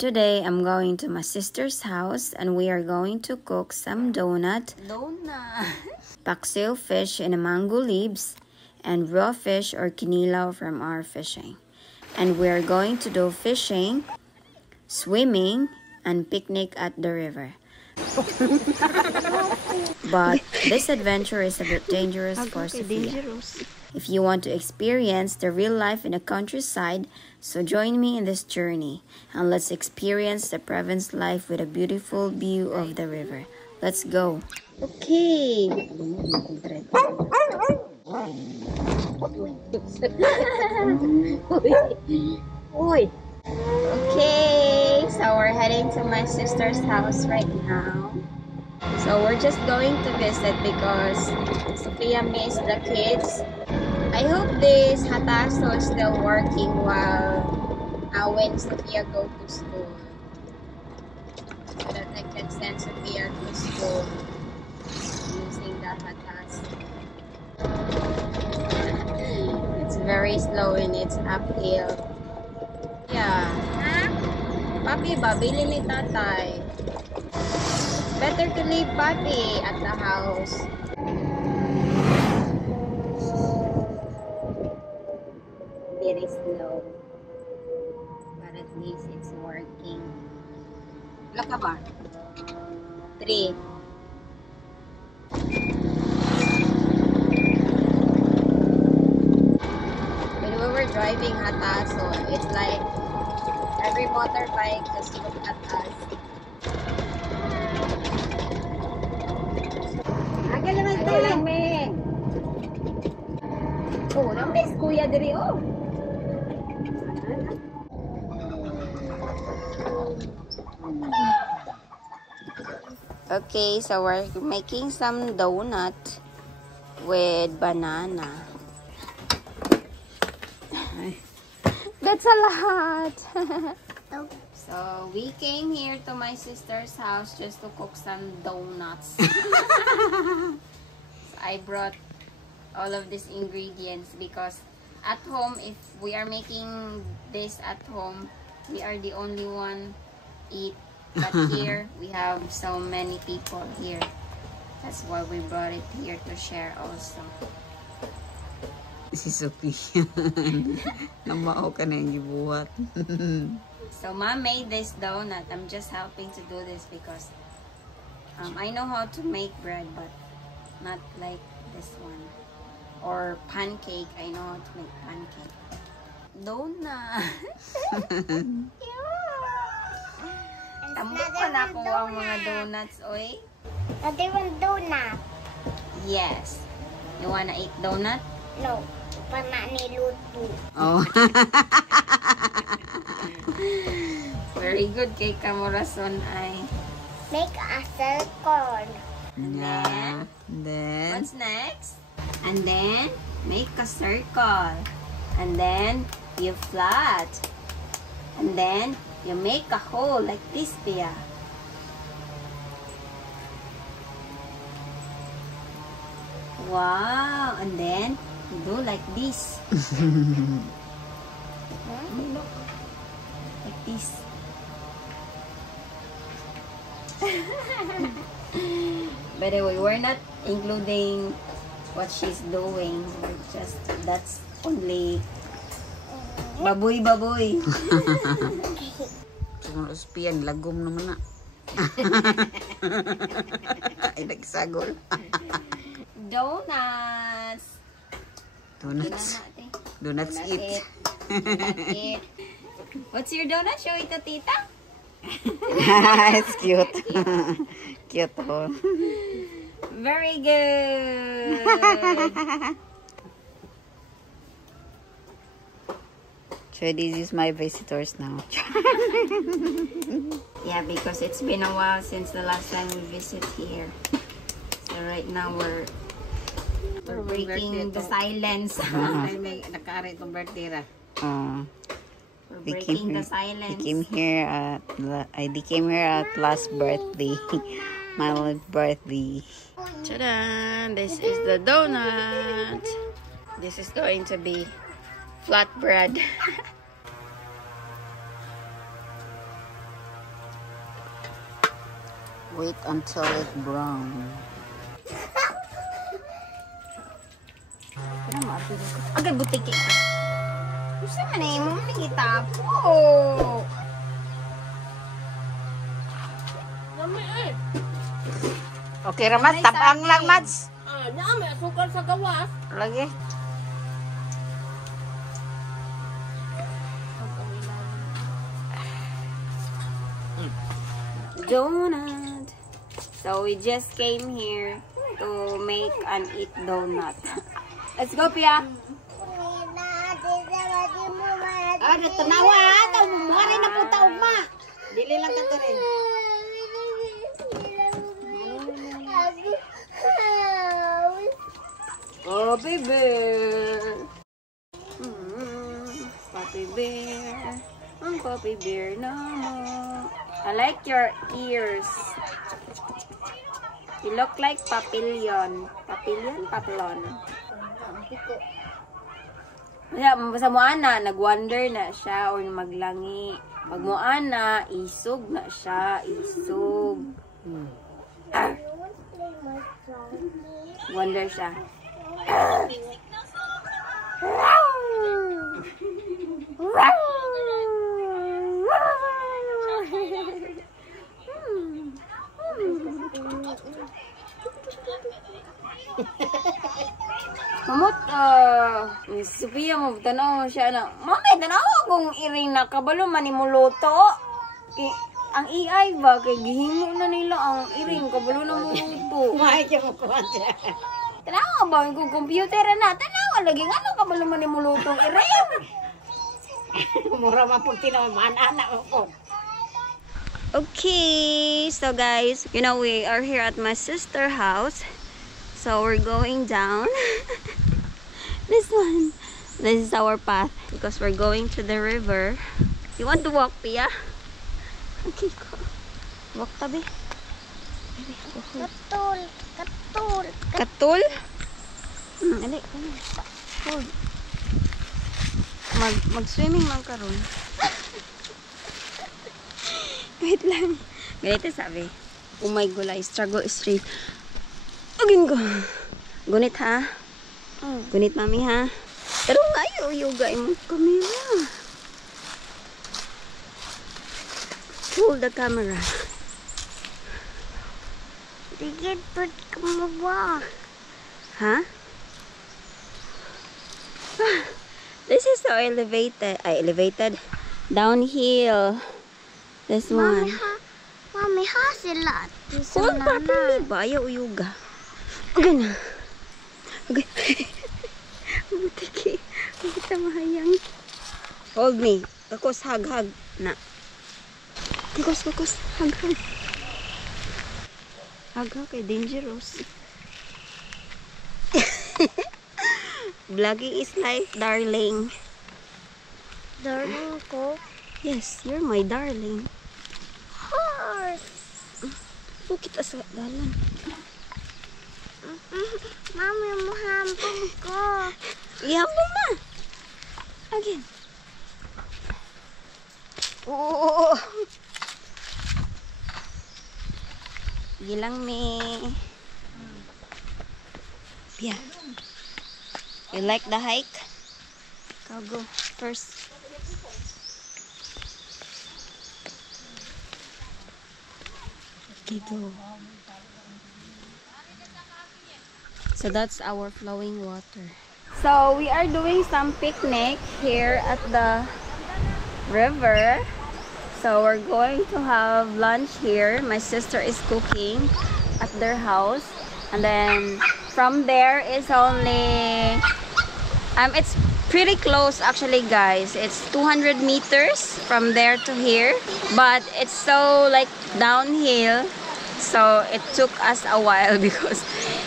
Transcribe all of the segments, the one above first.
Today, I'm going to my sister's house and we are going to cook some donut, paksiw fish in a mango leaves, and raw fish or kinilaw from our fishing. And we are going to do fishing, swimming, and picnic at the river. But this adventure is a bit dangerous for Sophia. If you want to experience the real life in the countryside, so join me in this journey and let's experience the province life with a beautiful view of the river. Let's go. Okay. Okay, so we're heading to my sister's house right now. So we're just going to visit because Sophia missed the kids. I hope this hataso is still working while when Sophia go to school, so that I can send Sophia to school using the hataso. It's very slow and it's uphill. Yeah. Papi, babili ni tatay. Better to leave Papi at the house. Very slow. But at least it's working. Laka ba? 3. When we were driving hataso, it's like every motorbike just look at us. Aga naman ito lang, me. Oh, namiss kuya diri, oh. Okay, so we're making some donut with banana. That's a lot. So we came here to my sister's house just to cook some donuts. So I brought all of these ingredients because at home, if we are making this at home, we are the only one eat. But here we have so many people here. That's why we brought it here to share also. Si Sophia. Namao ka na yung gibuhat. So Mom made this donut. I'm just helping to do this because I know how to make bread, but not like this one. Or pancake. I know how to make pancake. Donut. Tamo ko na ko ang mga donuts, oy. Another one donut. Yes. You wanna eat donut? No. Pana niluto. Oh. Very good kay Kamorason ay. Make a circle. Yeah. Then What's next? And then make a circle. And then you flat. And then you make a hole like this, Pia. Wow. And then you do like this. Look. Like this. By the way, we're not including what she's doing. We're just, that's only baboy. kung uspian, lagom naman na. Ay, nagsagol. Donuts. Donuts. Donuts eat. Donut eat. What's your donut? Show it to Tita. It's cute. Cute oh. Very good. So this is my visitors now. Yeah, because it's been a while since the last time we visit here. So right now we're breaking the silence. We're breaking the silence. They came here at last birthday. My birthday. Ta-da! This is the donut. This is going to be flatbread. Wait until it brown. Agay butiki ka. Gusto man eh, mo kita po. Okay, Ramat. Tapang lang, Mads. May asukal sa gawas. Lagi. Donut. So we just came here to make and eat donut. Let's go, Pia. Tanawa. Mari na po taog, ma. Dili lang ka rin. Puppy bear. Puppy bear. Ang puppy bear na mo. I like your ears. You look like papillon. Papillon? Papillon. Kaya, sa Moana, nag-wonder na siya or maglangi. Pag Moana, isog na siya. Isog. Wonder siya. Mamot, Sophia mo, tanaw siya na, Mami, tanaw akong iring na kabalo manimuluto. Ang AI ba, kay gihingo na nila ang iring, kabalo na muluto. Mahit yung kuha siya. Tanaw ba, kung computer na, tanaw, lagi nga nang kabalo manimuluto iring. Mura mapunti na anak ko. Okay, so guys, you know, we are here at my sister's house. So we're going down. This one. This is our path because we're going to the river. You want to walk, Pia? Okay, go. Walk, tabi. Katul. Katul. Katul? Ali, hold. Mag-swimming man karon. Wait lang. Ganito sabi. Oh my gulay, struggle straight. Agin ko. Gunit ha? Gunit mami ha? Pero ngayon, yoga mo camera. Hold the camera. Tigit po kamawa. Ha? This is so elevated. Downhill. This one. Mami ha sila. Hold properly ba? Ayaw yoga. Okay na. Okay. Butiki. Bukita mahayang. Hold me. Kakos, hug. Na. Kakos. Hug. Hug, kay dangerous. Vlogging is life, darling. Darling ko. Yes, you're my darling. Horse. Kita sa dalan. Mami, mahambong ko. Ihambong na. Again. Oh. Gilang me. Yeah. You like the hike? Go first. Okay, go. So that's our flowing water. So we are doing some picnic here at the river. So we're going to have lunch here. My sister is cooking at their house. And then from there is only it's pretty close actually, guys. It's 200 meters from there to here, but it's so like downhill, so it took us a while because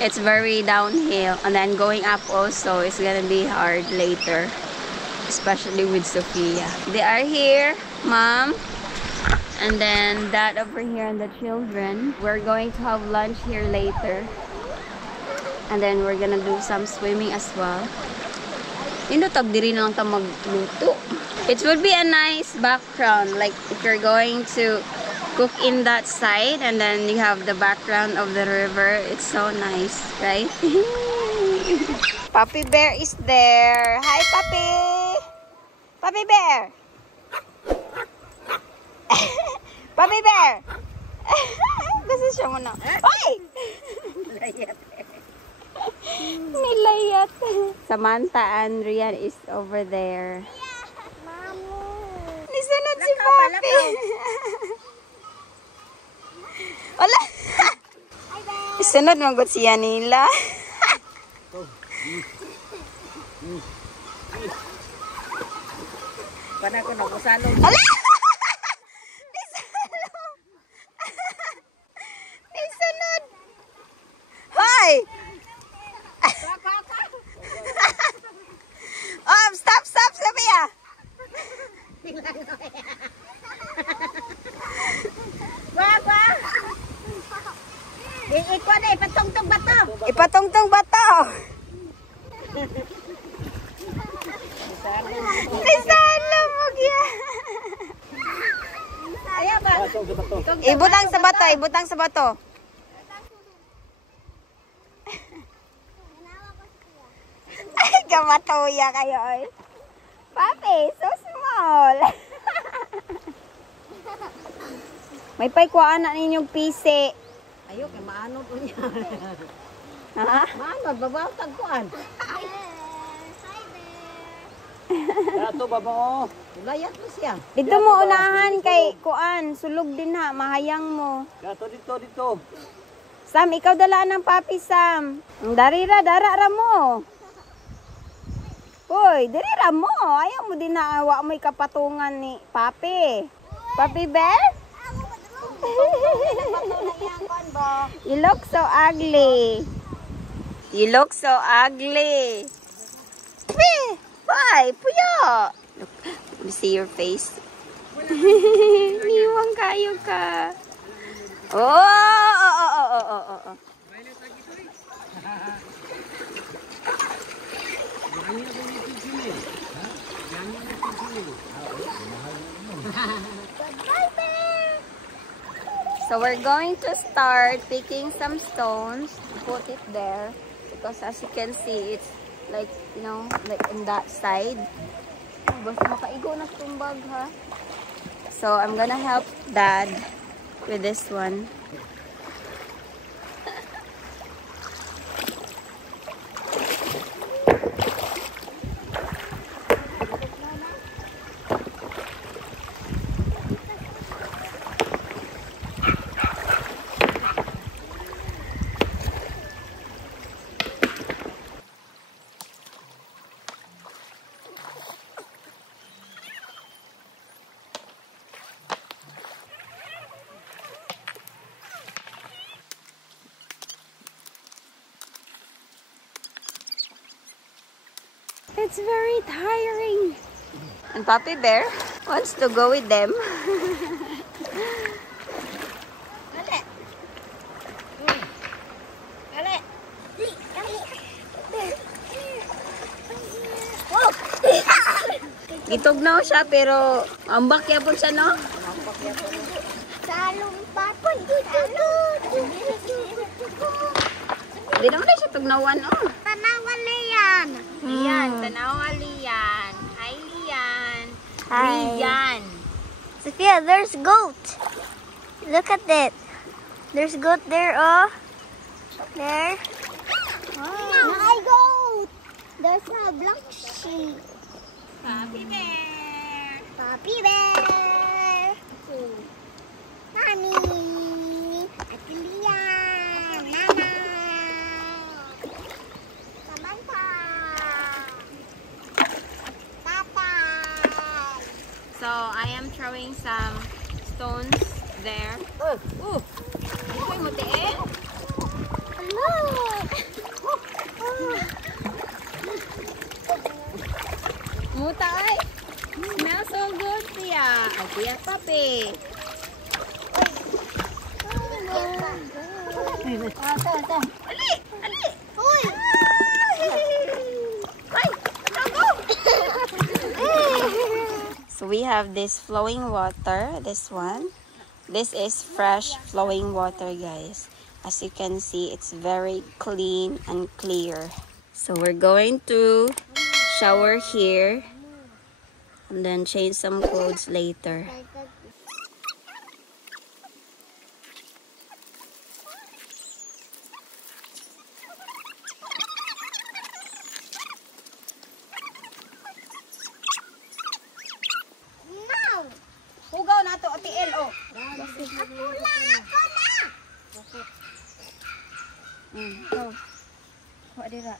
it's very downhill, and then going up also is gonna be hard later, especially with Sophia. They are here, Mom, and then Dad over here and the children. We're going to have lunch here later, and then we're gonna do some swimming as well. Tag diri na lang ta magluto. It would be a nice background, like if you're going to cook in that side, and then you have the background of the river. It's so nice, right? Puppy Bear is there. Hi, Puppy! Puppy Bear! Puppy Bear! Gusto siya muna. Ay! Nilayat. Samantha and Rian is over there. Nisunod si Papi. Wala. Isunod magot siya nila. Pana ko na kusalong. Wala. Nisunod. Hoy. Oh, stop, Sophia. Ipatungtong bato. Ipatungtong bato. Isalo mo gya. Ayaw ba? Ibutang sa bato, ibutang sa bato. Ay, kamatuya kayo oy. Papi, so small. May paykuan na ninyong pisi. Ayo kay maano po niya. Ha? Maano babaw tagkuan. Hi Dato babaw. Layat mo siya. Dito mo unahan kay kuan, sulog din ha, mahayang mo. Dato dito. Sam, ikaw dalaan ng papi, Sam. Ang darira, dara mo. Hoy, darira mo. Ayaw mo din na awa mo'y kapatungan ni papi. Papi Bear? You look so ugly. You look so ugly. Why? Puyo. Look, let me see your face. Niwang kayo ka. Oh. So we're going to start picking some stones to put it there, because as you can see, it's like, you know, like in that side. Basta makaigo na tumbag ha. So I'm gonna help Dad with this one. It's very tiring. And Papi Bear wants to go with them. Gitugnaw siya pero ambak yapon siya, no? Salong papon. Hindi naman na siya tugnawan, oh. Tanawan na yan. Lian, tanawa Lian. Hi, Lian. Hi. Lian. Sophia, there's goat. Look at it. There's goat there, oh. There. Wow. My goat. There's a black sheep. Papi Bear. Papi Bear. Mommy. Ate Lian. Nana. Samantha. Papa. So, I am throwing some stones there. Ooh! Iko'y mutiin? Hello. Muta ay! Smells so good, Tia. Ay, Tia Papi. Ali! Ali! Uy. Ay! Go! So we have this flowing water, this one. This is fresh flowing water, guys. As you can see, it's very clean and clear. So we're going to shower here and then change some clothes later. Hugaw na to, Ate El, oh. Go. Kuha dira.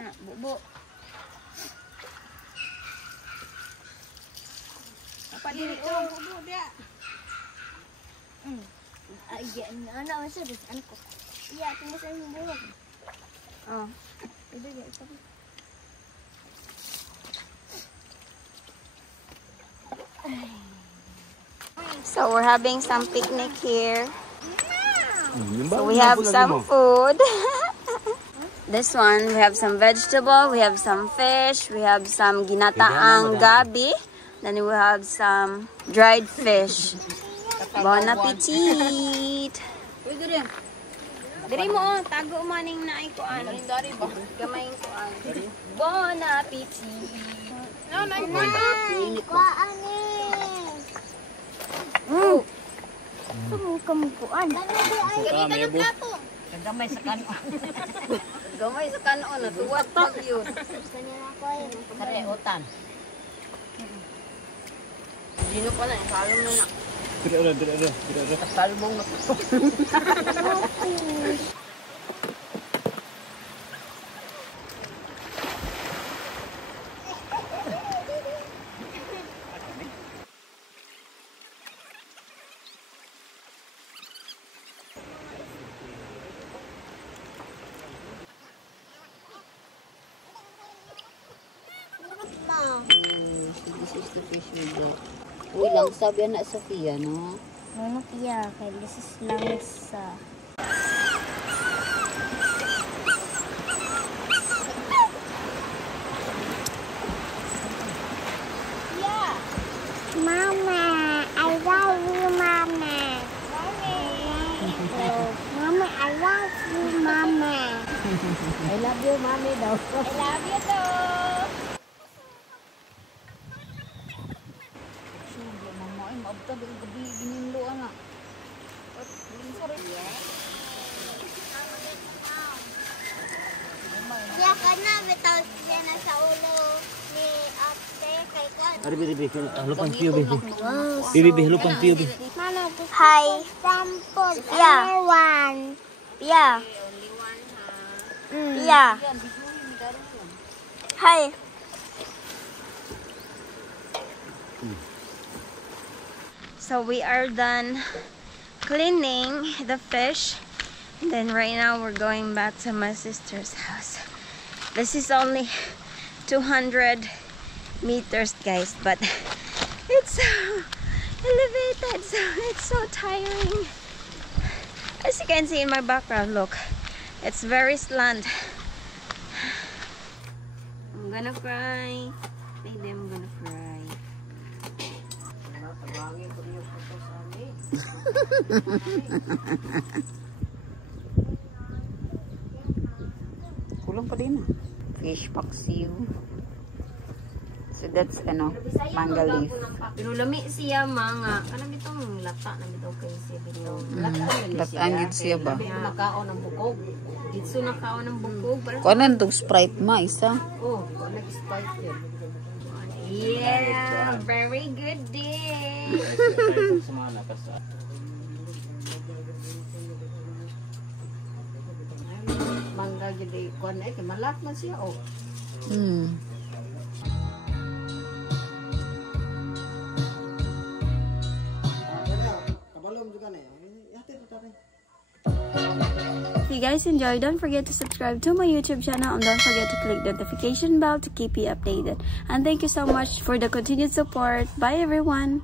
Na, bubo. Apa diri, oh, bubo dia. Ay, anak masa bis anko. Iya, tunggu saya dulu. Oh. Itu ya, itu. So we're having some picnic here. So we have some food. This one, we have some vegetable, we have some fish, we have some ginataang gabi, then we have some dried fish. Bon appetit! Diri mo, tago maning na ikuan. Gamay ikuan. Bon appetit! Sumukamukuan. Kagamay sa kanon. Gamay sa kanon, natuwat pag yun. Kareotan. Dino pa na, salong na na. Kasalbong na po. This is the fish we got. Uy, lang sabi na Sofia, no? Ano kaya? Kaya this is langsa. Mama, I love you, Mama. Mama, I love you, Mama. I love you, Mami daw. I love you too. Maabta doon gabi gininlo ana. Siya ka na, bitaw siya na sa ulo ni Ate kay Kwan. Ari bibi, halupang piyo bibi. Bibi, halupang piyo bibi. Hi. Sample. Yeah. One. Yeah. Yeah. Hi. So we are done cleaning the fish. And then right now we're going back to my sister's house. This is only 200 meters, guys, but it's so elevated, so it's so tiring. As you can see in my background, look, it's very slant. I'm gonna cry. Maybe I'm gonna cry. Kulang pa din. Fish paksiw. So that's ano, manga leaf. Pero lami siya mga, kanang bitong lata na bitaw kay siya bitaw. Lataan gid siya ba? Nakaon ng bukog. Gitso na kaon ng bukog. Kuanan tong Sprite ma isa. Oh, nag-spike yun. Yeah, very good day. Mangga jadi kon kay malak man siya oh. If you guys enjoyed, don't forget to subscribe to my YouTube channel and don't forget to click the notification bell to keep you updated. And thank you so much for the continued support. Bye everyone.